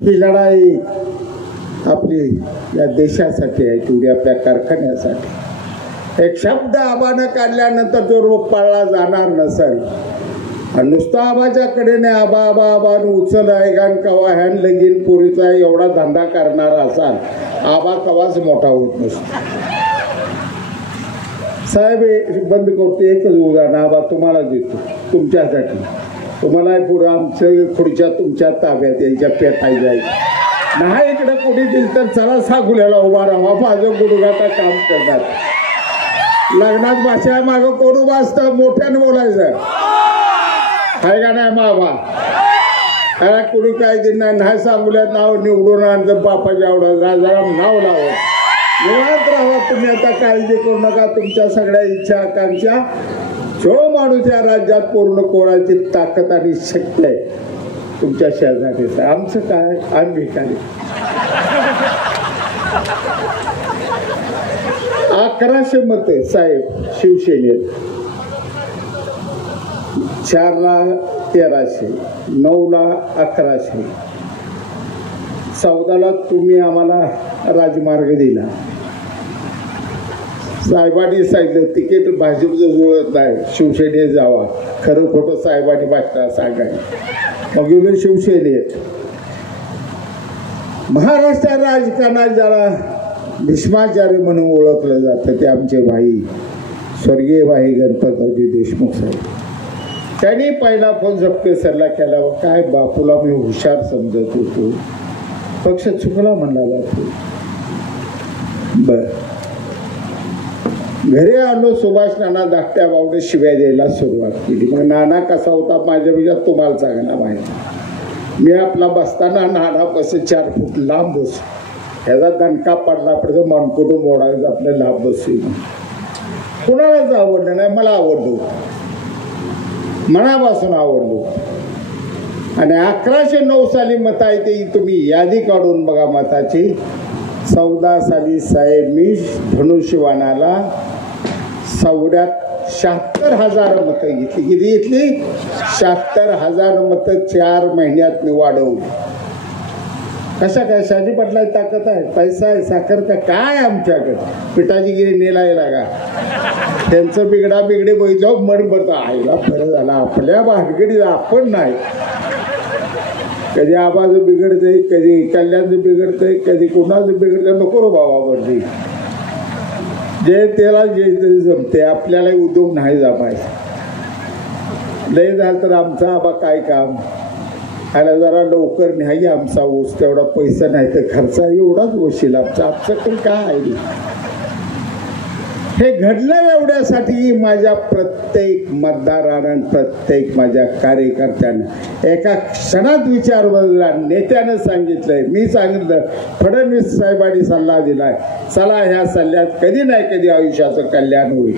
ही लढाई आपली या देशासाठी आहे, तेवढी आपल्या कारखान्यासाठी. एक शब्द आबानं काढल्यानंतर तो रोग पाळला जाणार नसेल. आणि नुसता आबाच्या कडेने आबा आबा आबान उचल आहे गान कवा हॅन लगीन पुरीचा एवढा धंदा करणारा असाल, आबा कवाच मोठा होत नसतो. साहेब बंद करतो, एकच उदाहरण आबा तुम्हाला देतो तुमच्यासाठी. तुम्हाला पुढं आमचं खुर्च्या तुमच्या ताब्यात यायच्या पेटाय जाईल नाही. इकडे कुठे दिल तर चला सागुल्याला उभा राहा, माझं गुडघाटा काम करणार. लग्नात भाषा मागं कोण उभा असतं, मोठ्यानं बोलायचं आहे का नाही. मावा अरे कुणी काय दिलं नाही, सांगूल्यात नाव निवडून आणलं बापाच्या आवडा जरा नाव लावत निवांत राहा तुम्ही. आता काळजी करू नका. तुमच्या सगळ्या इच्छा आकांक्षा जो माणूस या राज्यात पूर्ण कोणाची ताकद आणि शक्ती आहे तुमच्या शेजारीच आहे. आमचं काय, आम्ही काय 1100 मतं साहेब शिवसेनेत, 4ला 1300, 9ला 1100, 14ला तुम्ही आम्हाला राजमार्ग दिला. साहेबांनी सांगितलं तिकीट भाजपचं जुळत नाही, शिवसेनेत जावा. खरं खोटं साहेबांनी भाषणात सांगायचं. मग गेलो शिवसेनेत. महाराष्ट्र राजकारणात ज्याला भीष्माचार्य म्हणून ओळखलं जातं ते आमचे भाई स्वर्गीय भाई गणपतरावजी देशमुख साहेब. त्यांनी पहिला फोन झपके सरला केला. काय बापूला मी हुशार समजत होतो, पक्ष चुकला म्हणला जातो. बर घरी आलो, सुभाष नाना धाकट्या बावडे शिव्या द्यायला सुरुवात केली. मग नाना कसा होता माझ्यापेक्षा तुम्हाला चांगला माहिती. मी आपला बसताना नानापासून 4 फूट लांब बसू, ह्याचा दणका पडला पडतो मनकुटून मोडायचं आपलं लांब बसू. कुणालाच आवडलं नाही, मला आवडलं, मनापासून आवडलो. आणि 1109 साली मत आहे ते तुम्ही यादी काढून बघा मताची. 14 साली साहेब मी धनुष्यबाणाला 76,000 मतं घेतली. किती घेतली? 76,000 मतं 4 महिन्यात मी वाढवली. कशा काय शाजी पाटलाची ताकद आहे, पैसा आहे, साखर का काय आमच्याकडे. पिठाची गिरी नेलायला का त्यांचं बिगडा बिगडे बघितलं मन भरतं आईला बरं झालं आपल्या भानगडीत आपण नाही. कधी आबाचं बिघडतंय, कधी कल्याणचं बिघडतंय, कधी कुणाचं बिघडतंय. नको रो बाबा बदली जे त्याला जे तरी जमते, आपल्याला उद्योग नाही जमायचा. लय झालं तर आमचा आबा काय काम आला जरा लवकर नाही आमचा ऊस तेवढा पैसा नाही तर खर्च एवढाच वशील आमचा. आमच्याकडे काय आहे. हे घडलं एवढ्यासाठी माझ्या प्रत्येक मतदारानं प्रत्येक माझ्या कार्यकर्त्यानं एका क्षणात विचार बदलला. नेत्यानं सांगितलंय, मी सांगितलं, फडणवीस साहेबांनी सल्ला दिलाय, चला ह्या सल्ल्यात कधी नाही कधी आयुष्याचं कल्याण होईल.